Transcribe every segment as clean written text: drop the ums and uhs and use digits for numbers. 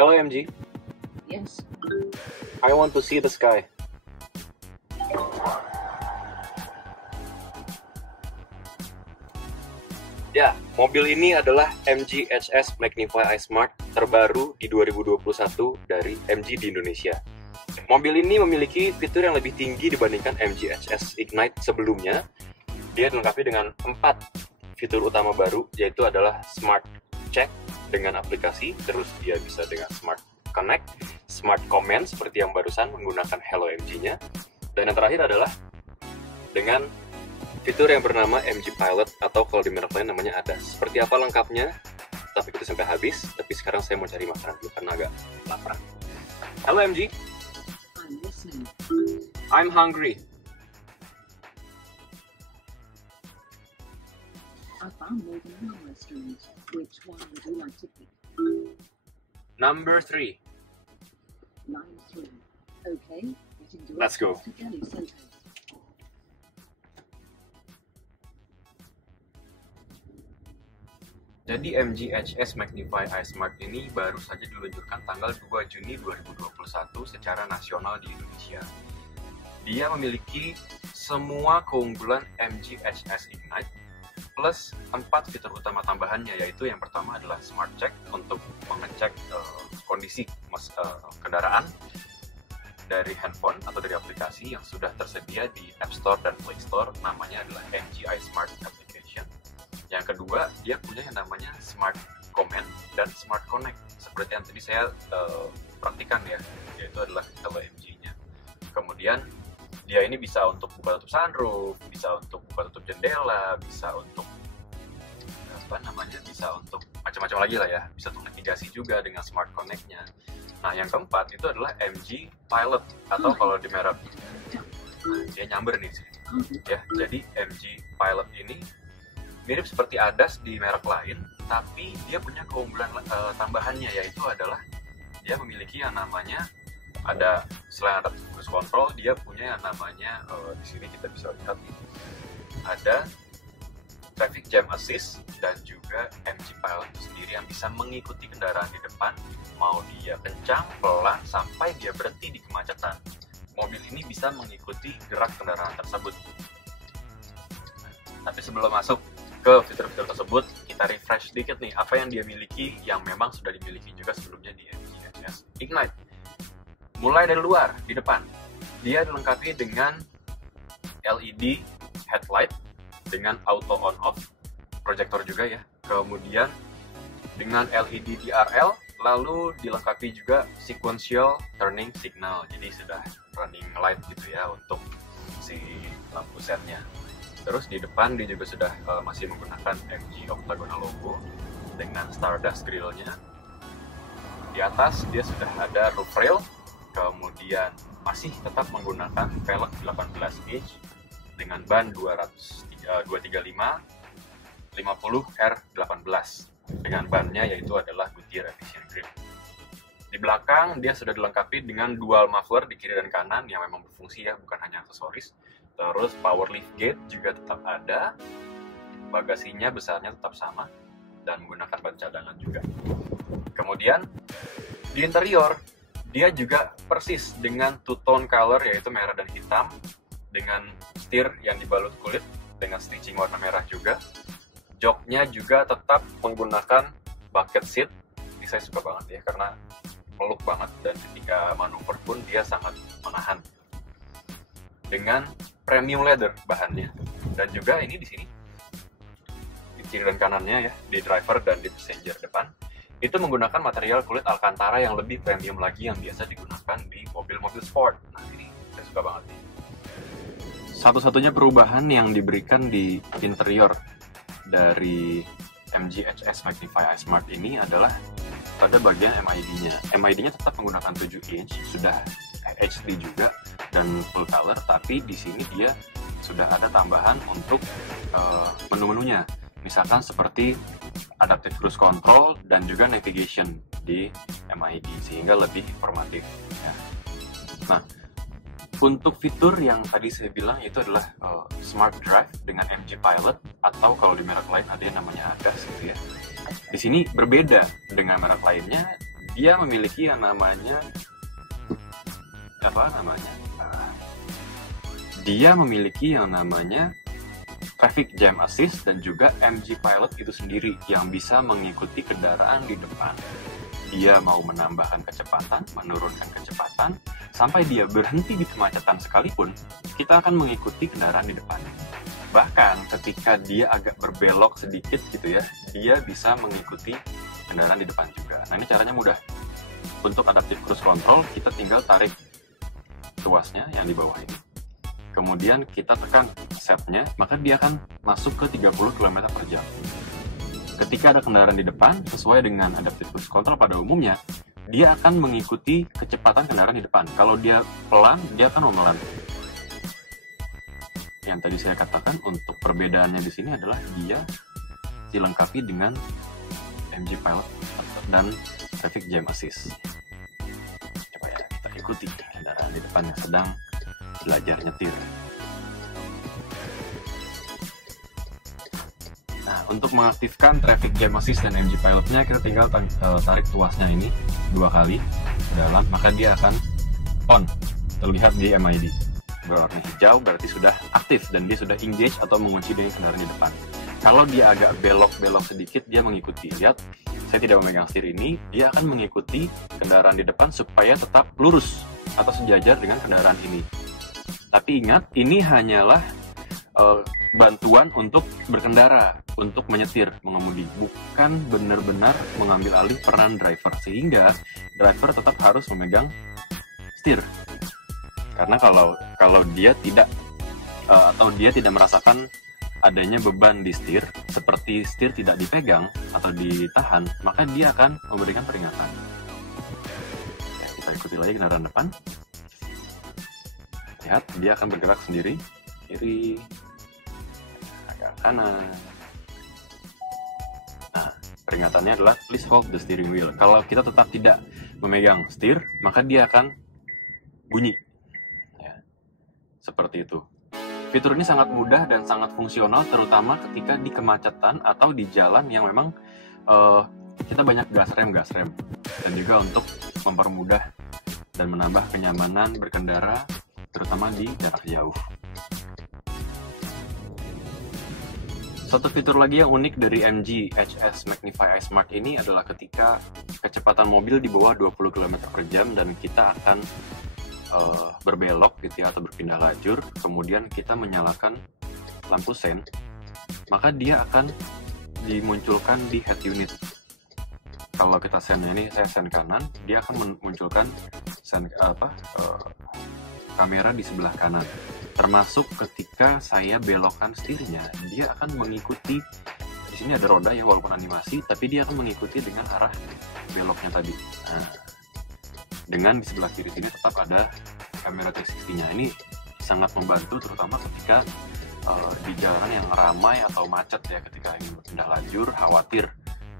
Hello MG, Yes. I want to see the sky. Ya, mobil ini adalah MG HS Magnify iSmart terbaru di 2021 dari MG di Indonesia. Mobil ini memiliki fitur yang lebih tinggi dibandingkan MG HS Ignite sebelumnya. Dia dilengkapi dengan 4 fitur utama baru, yaitu adalah Smart Check dengan aplikasi, terus dia bisa dengan Smart Connect, Smart Command seperti yang barusan menggunakan Hello MG-nya, dan yang terakhir adalah dengan fitur yang bernama MG Pilot atau kalau di merek lain namanya ADAS. Seperti apa lengkapnya? Tapi itu sampai habis. Tapi sekarang saya mau cari makanan dulu karena agak lapar. Halo MG, I'm listening. I'm hungry. I found more than one restaurant. Which one would you like to pick? Number 3. Line 3. Okay, getting directions Let's go. to Delhi Center. Jadi MG HS Magnify iSmart ini baru saja diluncurkan tanggal 2 Juni 2021 secara nasional di Indonesia. Dia memiliki semua keunggulan MG HS Ignite plus 4 fitur utama tambahannya, yaitu yang pertama adalah Smart Check untuk mengecek kondisi kendaraan dari handphone atau dari aplikasi yang sudah tersedia di App Store dan Play Store, namanya adalah MG iSmart Application. Yang kedua, dia punya yang namanya Smart Command dan Smart Connect, seperti yang tadi saya praktikan ya, yaitu adalah Hello MG-nya. Kemudian dia ini bisa untuk buka tutup sunroof, bisa untuk buka tutup jendela, bisa untuk bisa untuk macam-macam lagi lah ya, bisa untuk navigasi juga dengan Smart Connect-nya. Nah, yang keempat itu adalah MG Pilot atau kalau di merek dia nyamber nih ya. Jadi MG Pilot ini mirip seperti ADAS di merek lain, tapi dia punya keunggulan tambahannya, yaitu adalah dia memiliki yang namanya selain ada cruise control, dia punya yang namanya di sini kita bisa lihat ada traffic jam assist dan juga MG Pilot itu sendiri yang bisa mengikuti kendaraan di depan, mau dia kencang, pelan, sampai dia berhenti di kemacetan. Mobil ini bisa mengikuti gerak kendaraan tersebut. Tapi sebelum masuk ke fitur-fitur tersebut, kita refresh sedikit nih apa yang dia miliki yang memang sudah dimiliki juga sebelumnya di MG HS Ignite. Mulai dari luar, di depan, dia dilengkapi dengan LED headlight dengan auto on off, proyektor juga ya. Kemudian dengan LED DRL, lalu dilengkapi juga sequential turning signal. Jadi sudah running light gitu ya untuk si lampu setnya. Terus di depan dia juga sudah masih menggunakan MG octagonal logo dengan Stardust grille-nya. Di atas dia sudah ada roof rail, kemudian masih tetap menggunakan velg 18 inch dengan ban 235 50 R18 dengan bannya yaitu adalah Goodyear Efficient Grip. Di belakang dia sudah dilengkapi dengan dual muffler di kiri dan kanan yang memang berfungsi ya, bukan hanya aksesoris. Terus power liftgate juga tetap ada, bagasinya besarnya tetap sama dan menggunakan ban cadangan juga. Kemudian di interior dia juga persis dengan two-tone color yaitu merah dan hitam dengan setir yang dibalut kulit dengan stitching warna merah juga. Joknya juga tetap menggunakan bucket seat. Ini saya suka banget ya karena meluk banget dan ketika manuver pun dia sangat menahan. Dengan premium leather bahannya, dan juga ini di sini di kiri dan kanannya ya, di driver dan di passenger depan itu menggunakan material kulit Alcantara yang lebih premium lagi yang biasa digunakan di mobil-mobil sport. Nah ini saya suka banget nih. Satu-satunya perubahan yang diberikan di interior dari MG HS Magnify iSmart ini adalah pada bagian MID-nya. MID-nya tetap menggunakan 7 inch, sudah HD juga dan full color, tapi di sini dia sudah ada tambahan untuk menu-menunya, misalkan seperti adaptive cruise control dan juga navigation di MID sehingga lebih informatif ya. Nah, untuk fitur yang tadi saya bilang itu adalah Smart Drive dengan MG Pilot atau kalau di merek lain ada yang namanya ADAS gitu ya. Di sini berbeda dengan merek lainnya, dia memiliki yang namanya Traffic Jam Assist dan juga MG Pilot itu sendiri yang bisa mengikuti kendaraan di depan. Dia mau menambahkan kecepatan, menurunkan kecepatan, sampai dia berhenti di kemacetan sekalipun, kita akan mengikuti kendaraan di depannya. Bahkan ketika dia agak berbelok sedikit gitu ya, dia bisa mengikuti kendaraan di depan juga. Nah, ini caranya mudah. Untuk Adaptive Cruise Control, kita tinggal tarik tuasnya yang di bawah ini. Kemudian kita tekan setnya, maka dia akan masuk ke 30 km per jam. Ketika ada kendaraan di depan, sesuai dengan Adaptive Cruise Control pada umumnya, dia akan mengikuti kecepatan kendaraan di depan. Kalau dia pelan, dia akan memelan. Yang tadi saya katakan, untuk perbedaannya di sini adalah dia dilengkapi dengan MG Pilot dan Traffic Jam Assist. Coba ya, kita ikuti kendaraan di depan yang sedang belajar nyetir. Nah, untuk mengaktifkan Traffic Jam Assist dan MG Pilot-nya, kita tinggal tarik tuasnya ini 2 kali ke dalam, maka dia akan on, terlihat di MID. Berwarna hijau berarti sudah aktif dan dia sudah engage atau mengunci dengan kendaraan di depan. Kalau dia agak belok-belok sedikit, dia mengikuti. Lihat, saya tidak memegang setir ini, dia akan mengikuti kendaraan di depan supaya tetap lurus atau sejajar dengan kendaraan ini. Tapi ingat, ini hanyalah bantuan untuk berkendara, untuk menyetir, mengemudi, bukan benar-benar mengambil alih peran driver, sehingga driver tetap harus memegang setir. Karena kalau dia tidak atau dia tidak merasakan adanya beban di setir, seperti setir tidak dipegang atau ditahan, maka dia akan memberikan peringatan. Ya, kita ikuti lagi kendaraan depan. Lihat, dia akan bergerak sendiri, kiri, agak kanan. Nah, peringatannya adalah please hold the steering wheel. Kalau kita tetap tidak memegang setir, maka dia akan bunyi. Ya, seperti itu. Fitur ini sangat mudah dan sangat fungsional, terutama ketika di kemacetan atau di jalan yang memang kita banyak gas rem, dan juga untuk mempermudah dan menambah kenyamanan berkendara, terutama di jarak jauh. Satu fitur lagi yang unik dari MG HS Magnify iSmart ini adalah ketika kecepatan mobil di bawah 20 km per jam dan kita akan berbelok gitu ya, atau berpindah lajur, kemudian kita menyalakan lampu sen, maka dia akan dimunculkan di head unit. Kalau kita sennya ini, saya sen kanan, dia akan memunculkan kamera di sebelah kanan. Termasuk ketika saya belokkan setirnya, dia akan mengikuti. Di sini ada roda ya, walaupun animasi, tapi dia akan mengikuti dengan arah beloknya tadi. Nah, dengan di sebelah kiri sini tetap ada kamera 360-nya. Ini sangat membantu, terutama ketika di jalan yang ramai atau macet ya, ketika ingin berpindah lajur, khawatir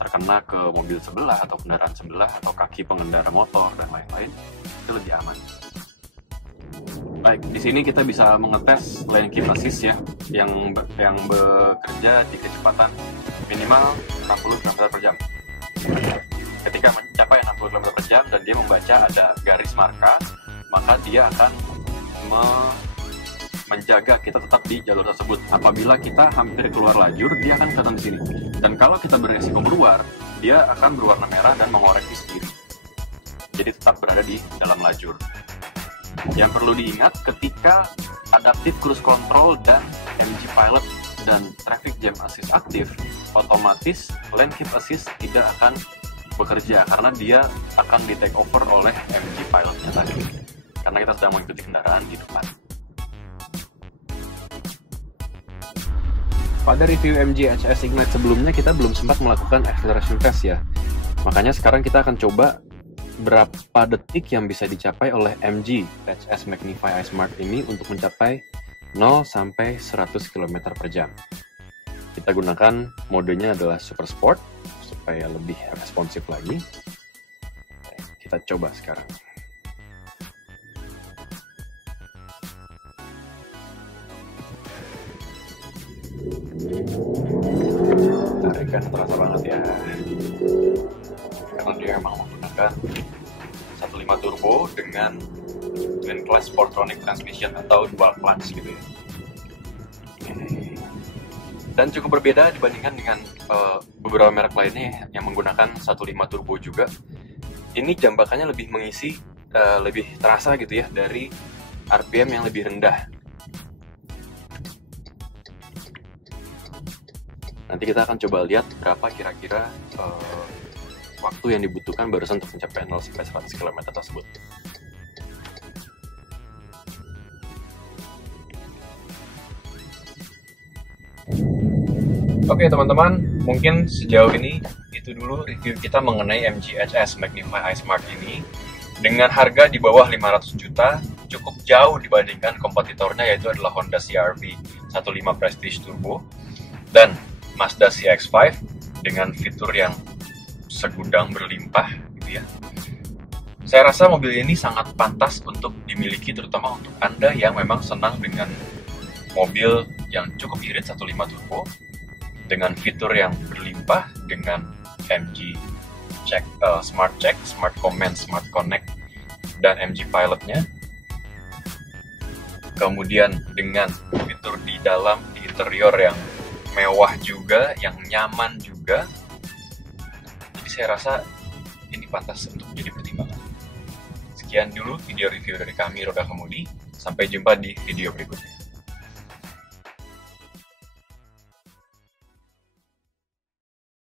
terkena ke mobil sebelah atau kendaraan sebelah atau kaki pengendara motor dan lain-lain, itu lebih aman. Baik, di sini kita bisa mengetes lane keep assist ya, yang bekerja di kecepatan minimal 60 km per jam. Ketika mencapai 60 km per jam dan dia membaca ada garis marka, maka dia akan menjaga kita tetap di jalur tersebut. Apabila kita hampir keluar lajur, dia akan kelihatan di sini. Dan kalau kita beresiko keluar, dia akan berwarna merah dan mengoreksi sendiri. Jadi tetap berada di dalam lajur. Yang perlu diingat, ketika Adaptive Cruise Control dan MG Pilot dan Traffic Jam Assist aktif, otomatis Lane Keep Assist tidak akan bekerja karena dia akan di take over oleh MG Pilot-nya tadi, karena kita sedang mengikuti kendaraan di depan. Pada review MG HS Ignite sebelumnya kita belum sempat melakukan acceleration test ya, makanya sekarang kita akan coba berapa detik yang bisa dicapai oleh MG HS Magnify iSmart ini untuk mencapai 0 sampai 100 km per jam. Kita gunakan modenya adalah Super Sport supaya lebih responsif lagi. Kita coba sekarang. tarikan terasa banget ya, karena dia memang menggunakan 1.5 turbo dengan twin clutch Sportronic transmission atau dual clutch gitu ya. Dan cukup berbeda dibandingkan dengan beberapa merek lainnya yang menggunakan 1.5 turbo juga. Ini jambakannya lebih mengisi, lebih terasa gitu ya, dari RPM yang lebih rendah. Nanti kita akan coba lihat berapa kira-kira waktu yang dibutuhkan barusan untuk mencapai 0-100 km tersebut. Oke teman-teman, mungkin sejauh ini itu dulu review kita mengenai MG HS Magnify iSmart ini. Dengan harga di bawah 500 juta, cukup jauh dibandingkan kompetitornya, yaitu adalah Honda CR-V 1.5 Prestige Turbo dan Mazda CX-5 dengan fitur yang segudang berlimpah gitu ya. Saya rasa mobil ini sangat pantas untuk dimiliki, terutama untuk Anda yang memang senang dengan mobil yang cukup irit 1.5 turbo dengan fitur yang berlimpah, dengan MG Smart Check, Smart Command, Smart Connect, dan MG Pilot-nya. Kemudian dengan fitur di dalam, di interior yang mewah juga, yang nyaman juga. Jadi saya rasa ini pantas untuk menjadi pertimbangan. Sekian dulu video review dari kami, Roda Kemudi. Sampai jumpa di video berikutnya.